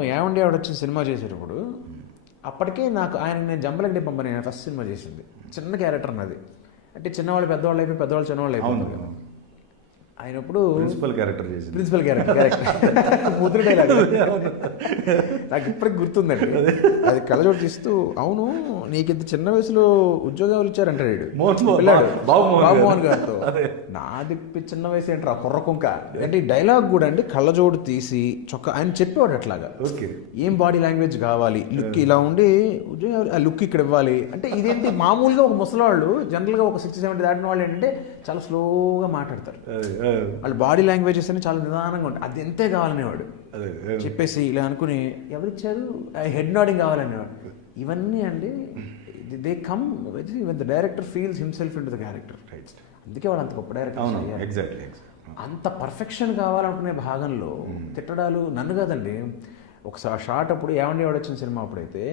ఏమండి ఆవిడ వచ్చిన సినిమా చేసేటప్పుడు అప్పటికే నాకు ఆయన నేను జంబలగడ్డి పంపని ఆయన ఫస్ట్ సినిమా చేసింది చిన్న క్యారెక్టర్ నాది అంటే చిన్నవాళ్ళు పెద్దవాళ్ళు అయిపోయి పెద్దవాళ్ళు చిన్నవాళ్ళు అయిపోయి ఆయన ఇప్పుడు ప్రిన్సిపల్ క్యారెక్టర్ చేసింది. ప్రిన్సిపల్ క్యారెక్టర్ ముద్ర డైలాగ్ నాకు ఇప్పటికి గుర్తుందండి. అది కళ్ళజోడు తీస్తూ అవును నీకు ఇంత చిన్న వయసులో ఉద్యోగాలు ఇచ్చారంటాడు బాబుమోహన్ గారితో. నాది చిన్న వయసు ఏంటారు ఆ కుర్ర కుంక అంటే ఈ డైలాగ్ కూడా అండి కళ్ళజోడు తీసి చొక్కా ఆయన చెప్పేవాడు అట్లాగా. ఓకే ఏం బాడీ లాంగ్వేజ్ కావాలి లుక్ ఇలా ఉండి ఉద్యోగాలు ఆ లుక్ ఇక్కడ ఇవ్వాలి అంటే ఇదేంటి మామూలుగా ఒక ముసలివాళ్ళు జనరల్గా ఒక 60-70 దాటిన వాళ్ళు ఏంటంటే చాలా స్లోగా మాట్లాడతారు. వాళ్ళ బాడీ లాంగ్వేజెస్ అని చాలా నిదానంగా ఉంటాయి. అది ఎంతే కావాలనేవాడు చెప్పేసి ఇలా అనుకుని ఎవరిచ్చారు హెడ్ నాడింగ్ కావాలనేవాడు. ఇవన్నీ అండి they come with the director feels himself in to the character. అందుకే వాడు అంత గొప్ప డైరెక్టర్. ఎగ్జాక్ట్లీ అంత పర్ఫెక్షన్ కావాలనుకునే భాగంలో తిట్టడాలు నన్ను కాదండి. ఒకసారి షార్ట్ అప్పుడు ఏమండి వాడు వచ్చిన సినిమా అప్పుడైతే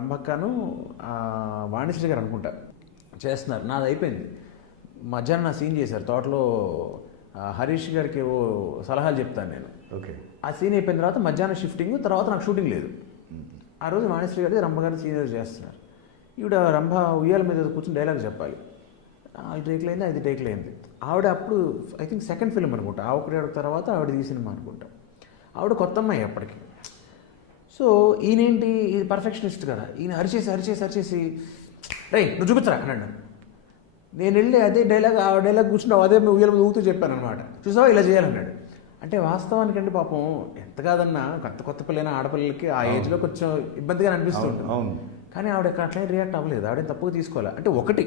రంభక్కను వాణిశ్రీ గారు అనుకుంటా చేస్తున్నారు. నాది అయిపోయింది. మధ్యాహ్నం నా సీన్ చేశారు తోటలో. హరీష్ గారికి ఓ సలహాలు చెప్తాను నేను. ఓకే ఆ సీన్ అయిపోయిన తర్వాత మధ్యాహ్నం షిఫ్టింగ్ తర్వాత నాకు షూటింగ్ లేదు. ఆ రోజు వాణిశ్రీ గారి రంభ గారిని సీనియర్ చేస్తున్నారు. ఈవిడ రంభ ఉయ్యాల మీద కూర్చొని డైలాగ్ చెప్పాలి. 5 టేక్లు అయింది 5 టేక్లు అయింది. ఆవిడ అప్పుడు ఐ థింక్ సెకండ్ ఫిల్మ్ అనుకుంటా. ఆ ఒకటి తర్వాత ఆవిడ ఈ సినిమా అనుకుంటా. ఆవిడ కొత్త అమ్మాయి అప్పటికి. సో ఈయనేంటి ఇది పర్ఫెక్షనిస్ట్ కదా. ఈయన అరిచేసి రేయ్ నువ్వు చూపించరా అన్నాడు. నేను వెళ్ళి అదే డైలాగ్ ఆ డైలాగ్ కూర్చున్నావు అదే ఉయ్యాల మీద ఊగుతూ చెప్పాను అనమాట. చూసావా ఇలా చేయాలన్నాడు. అంటే వాస్తవానికి అండి పాపం ఎంత కాదన్నా కొత్త పిల్లైన ఆడపిల్లలకి ఆ ఏజ్లో కొంచెం ఇబ్బందిగా అనిపిస్తుంది. కానీ ఆవిడ అట్లా రియాక్ట్ అవ్వలేదు. ఆవిడ తప్పుగా తీసుకోవాలి. అంటే ఒకటి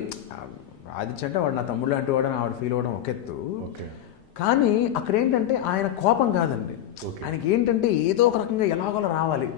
ఆదిత్య అంటే వాడు నా తమ్ముళ్ళు అంటూ వాడని ఆవిడ ఫీల్ అవ్వడం ఒక ఎత్తు. కానీ అక్కడ ఏంటంటే ఆయన కోపం కాదండి. ఆయనకి ఏంటంటే ఏదో ఒక రకంగా ఎలాగోలా రావాలి.